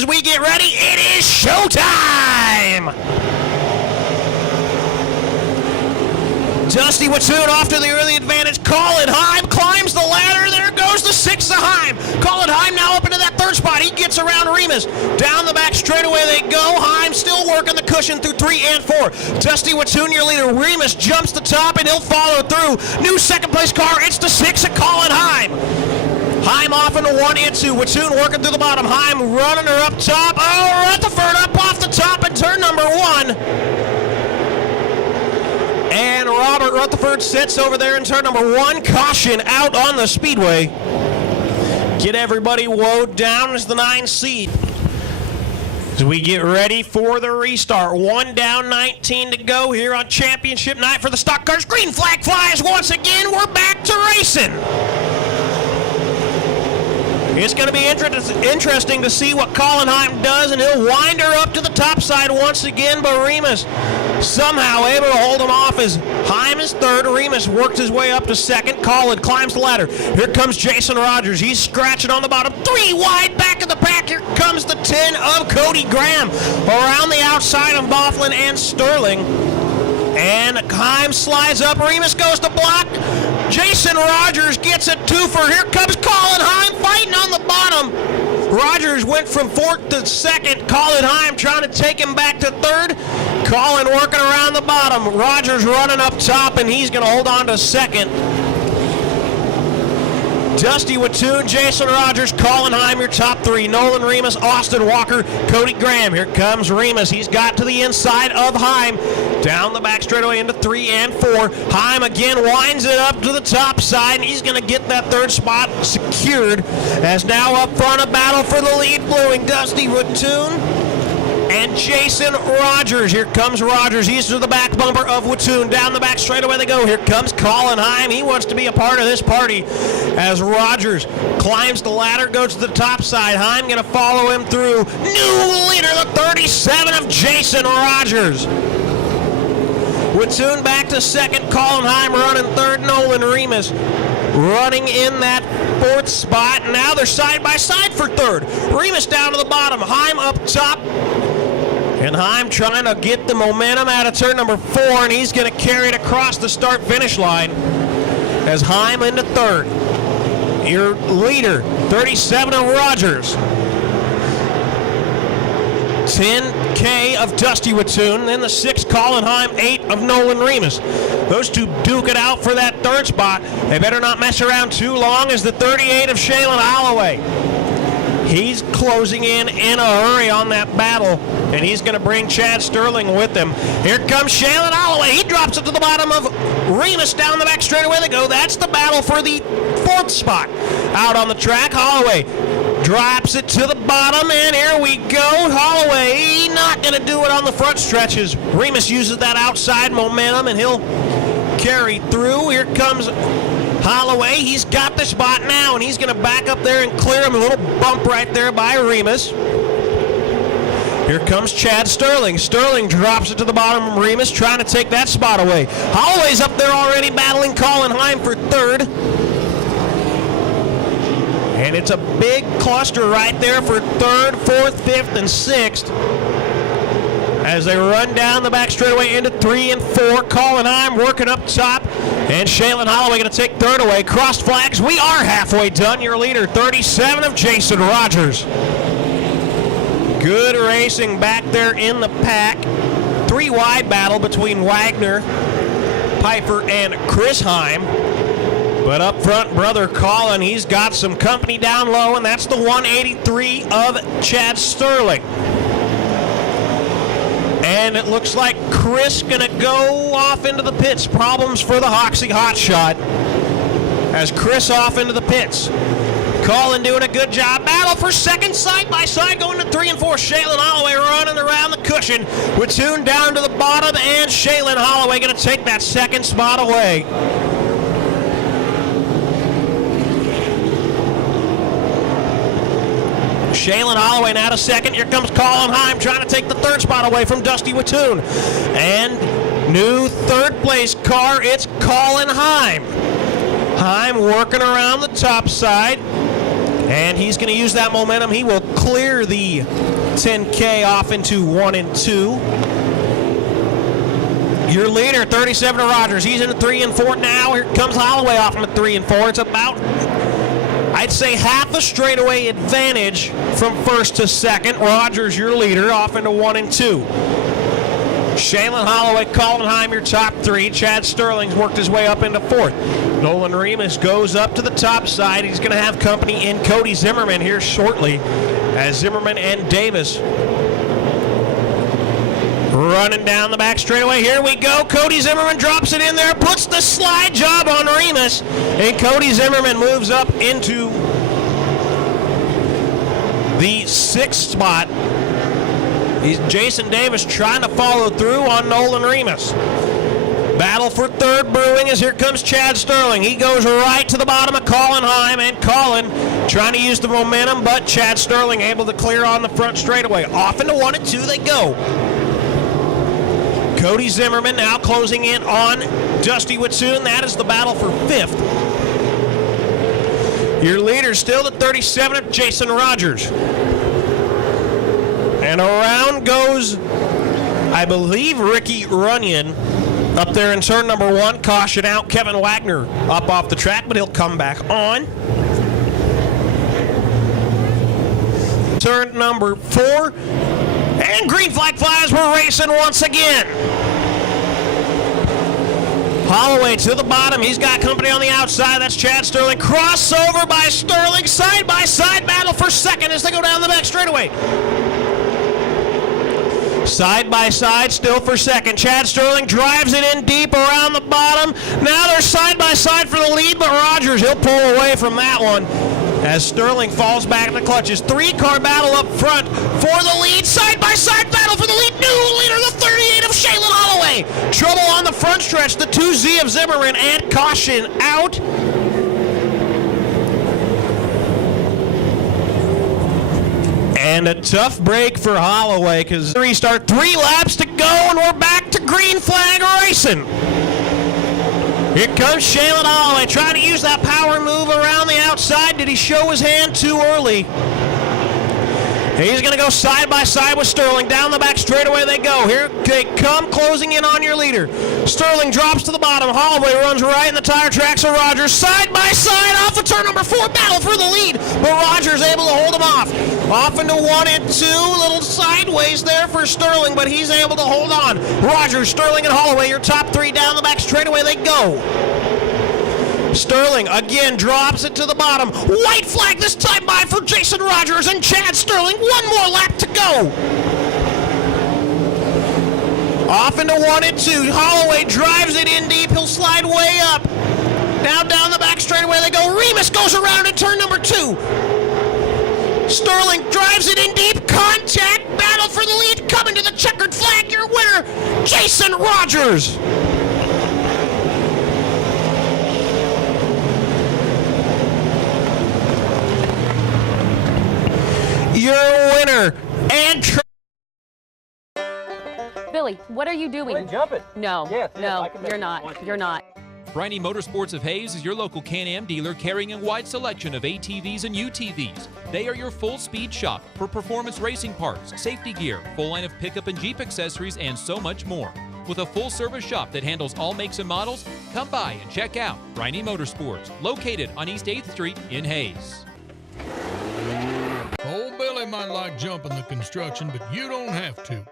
as we get ready. It is showtime! Dusty Wattoon off to the early advantage. Colin Heim climbs the ladder. There goes the 6th of Heim. Colin Heim now up into that 3rd spot. He gets around Remus. Down the back straightaway they go. Heim still working the cushion through 3 and 4. Dusty Wattoon, your leader. Remus jumps the top and he'll follow through. New 2nd place car. It's the 6 of Colin Heim. Heim off into 1 and 2. Wattoon working through the bottom. Heim running her up top. Oh, Rutherford up off the top in turn number 1. And Robert Rutherford sits over there in turn number 1. Caution out on the Speedway. Get everybody woed down as the 9 seed. As we get ready for the restart. 1 down, 19 to go here on championship night for the stock cars. Green flag flies once again. We're back to racing. It's going to be interesting to see what Colin Heim does, and he'll wind her up to the top side once again, but Remus somehow able to hold him off as Heim is 3rd. Remus worked his way up to 2nd. Colin climbs the ladder. Here comes Jason Rogers. He's scratching on the bottom. 3 wide back of the pack. Here comes the 10 of Cody Graham around the outside of Bofflin and Sterling. And Heim slides up. Remus goes to block. Jason Rogers gets a twofer. Here comes Colin Heim fighting on the bottom. Rogers went from 4th to 2nd. Colin Heim trying to take him back to 3rd. Colin working around the bottom. Rogers running up top, and he's going to hold on to 2nd. Dusty Wattoon, Jason Rogers, Colin Heim, your top 3. Nolan Remus, Austin Walker, Cody Graham. Here comes Remus. He's got to the inside of Heim. Down the back straightaway into 3 and 4. Heim again winds it up to the top side, and he's going to get that 3rd spot secured. As now up front, a battle for the lead, blowing Dusty Wattoon and Jason Rogers. Here comes Rogers. He's to the back bumper of Wattoon. Down the back straightaway they go. Here comes Colin Heim. He wants to be a part of this party as Rogers climbs the ladder, goes to the top side. Heim going to follow him through. New leader, the 37 of Jason Rogers. Wattoon back to 2nd. Colin Heim running 3rd. Nolan Remus running in that 4th spot. Now they're side by side for 3rd. Remus down to the bottom. Heim up top. And Heim trying to get the momentum out of turn number 4, and he's going to carry it across the start-finish line as Heim into 3rd. Your leader, 37 of Rogers. 10K of Dusty Wattoon, then the 6 Colin Heim, 8 of Nolan Remus. Those two duke it out for that 3rd spot. They better not mess around too long as the 38 of Shaylin Holloway. He's closing in a hurry on that battle, and he's going to bring Chad Sterling with him. Here comes Shaylin Holloway. He drops it to the bottom of Remus. Down the back straightaway they go. That's the battle for the 4th spot. Out on the track, Holloway drops it to the bottom, and here we go. Holloway not going to do it on the front stretches. Remus uses that outside momentum, and he'll carry through. Here comes Holloway. He's got the spot now, and he's going to back up there and clear him. A little bump right there by Remus. Here comes Chad Sterling. Sterling drops it to the bottom of Remus, trying to take that spot away. Holloway's up there already battling Colin Heim for 3rd. And it's a big cluster right there for 3rd, 4th, 5th, and 6th. As they run down the back straightaway into 3 and 4. Colin Heim working up top. And Shaylin Holloway going to take 3rd away. Crossed flags. We are halfway done. Your leader, 37 of Jason Rogers. Good racing back there in the pack. 3 wide battle between Wagner, Piper, and Chris Heim. But up front, brother Colin, he's got some company down low, and that's the 183 of Chad Sterling. And it looks like Chris going to go off into the pits. Problems for the Hoxie Hotshot as Chris off into the pits. Colin doing a good job. Battle for 2nd, side by side, going to 3 and 4. Shaylin Holloway running around the cushion. Wattoon down to the bottom, and Shaylin Holloway going to take that 2nd spot away. Shaylin Holloway now to 2nd. Here comes Colin Heim trying to take the 3rd spot away from Dusty Wattoon. And new 3rd place car, it's Colin Heim. Heim working around the top side. And he's going to use that momentum. He will clear the 10K off into 1 and 2. Your leader, 37 of Rogers. He's in 3 and 4 now. Here comes Holloway off him at 3 and 4. It's about, I'd say, half a straightaway advantage from first to second. Rogers, your leader, off into 1 and 2. Shaylin Holloway, Coldenheim, your top 3. Chad Sterling's worked his way up into 4th. Nolan Remus goes up to the top side. He's going to have company in Cody Zimmerman here shortly, as Zimmerman and Davis running down the back straightaway. Here we go. Cody Zimmerman drops it in there, puts the slide job on Remus, and Cody Zimmerman moves up into the 6th spot. Jason Davis trying to follow through on Nolan Remus. Battle for 3rd brewing as here comes Chad Sterling. He goes right to the bottom of Coldenheim, and Colin trying to use the momentum, but Chad Sterling able to clear on the front straightaway. Off into 1 and 2 they go. Cody Zimmerman now closing in on Dusty Watsoon. That is the battle for 5th. Your leader still at 37, Jason Rogers. And around goes, I believe, Ricky Runyon up there in turn number 1. Caution out, Kevin Wagner up off the track, but he'll come back on. Turn number 4. And green flag flies, we're racing once again. Holloway to the bottom. He's got company on the outside. That's Chad Sterling. Crossover by Sterling. Side-by-side battle for 2nd as they go down the back straightaway. Side-by-side still for 2nd. Chad Sterling drives it in deep around the bottom. Now they're side-by-side for the lead, but Rogers, he'll pull away from that one as Sterling falls back in the clutches. 3-car battle up front for the lead. Side-by-side battle for the lead. New leader, the 38 of Shaylin Holloway. Trouble on the front stretch. The 2Z of Zimmerman, and caution out. And a tough break for Holloway because restart. 3 laps to go, and we're back to green flag racing. Here comes Shaylin Holloway trying to use that power move around the outside. Did he show his hand too early? He's going to go side by side with Sterling. Down the back straightaway they go. Here they come, closing in on your leader. Sterling drops to the bottom. Holloway runs right in the tire tracks of Rogers. Side by side off of turn number 4. Battle for the lead, but Rogers able to hold him off. Off into 1 and 2. A little sideways there for Sterling, but he's able to hold on. Rogers, Sterling, and Holloway, your top 3 down the back straightaway they go. Sterling again drops it to the bottom. White flag this time by for Jason Rogers and Chad Sterling. 1 more lap to go. Off into 1 and 2. Holloway drives it in deep. He'll slide way up. Now down the back straightaway they go. Remus goes around in turn number 2. Sterling drives it in deep. Contact. Battle for the lead. Coming to the checkered flag. Your winner, Jason Rogers. Your winner, and Billy, what are you doing? Wait, jump it. No, yes, no, I can you're not. You're not. Briney Motorsports of Hayes is your local Can-Am dealer carrying a wide selection of ATVs and UTVs. They are your full-speed shop for performance racing parts, safety gear, full line of pickup and Jeep accessories, and so much more. With a full-service shop that handles all makes and models, come by and check out Briney Motorsports, located on East 8th Street in Hayes. Old Billy might like jumping the construction, but you don't have to.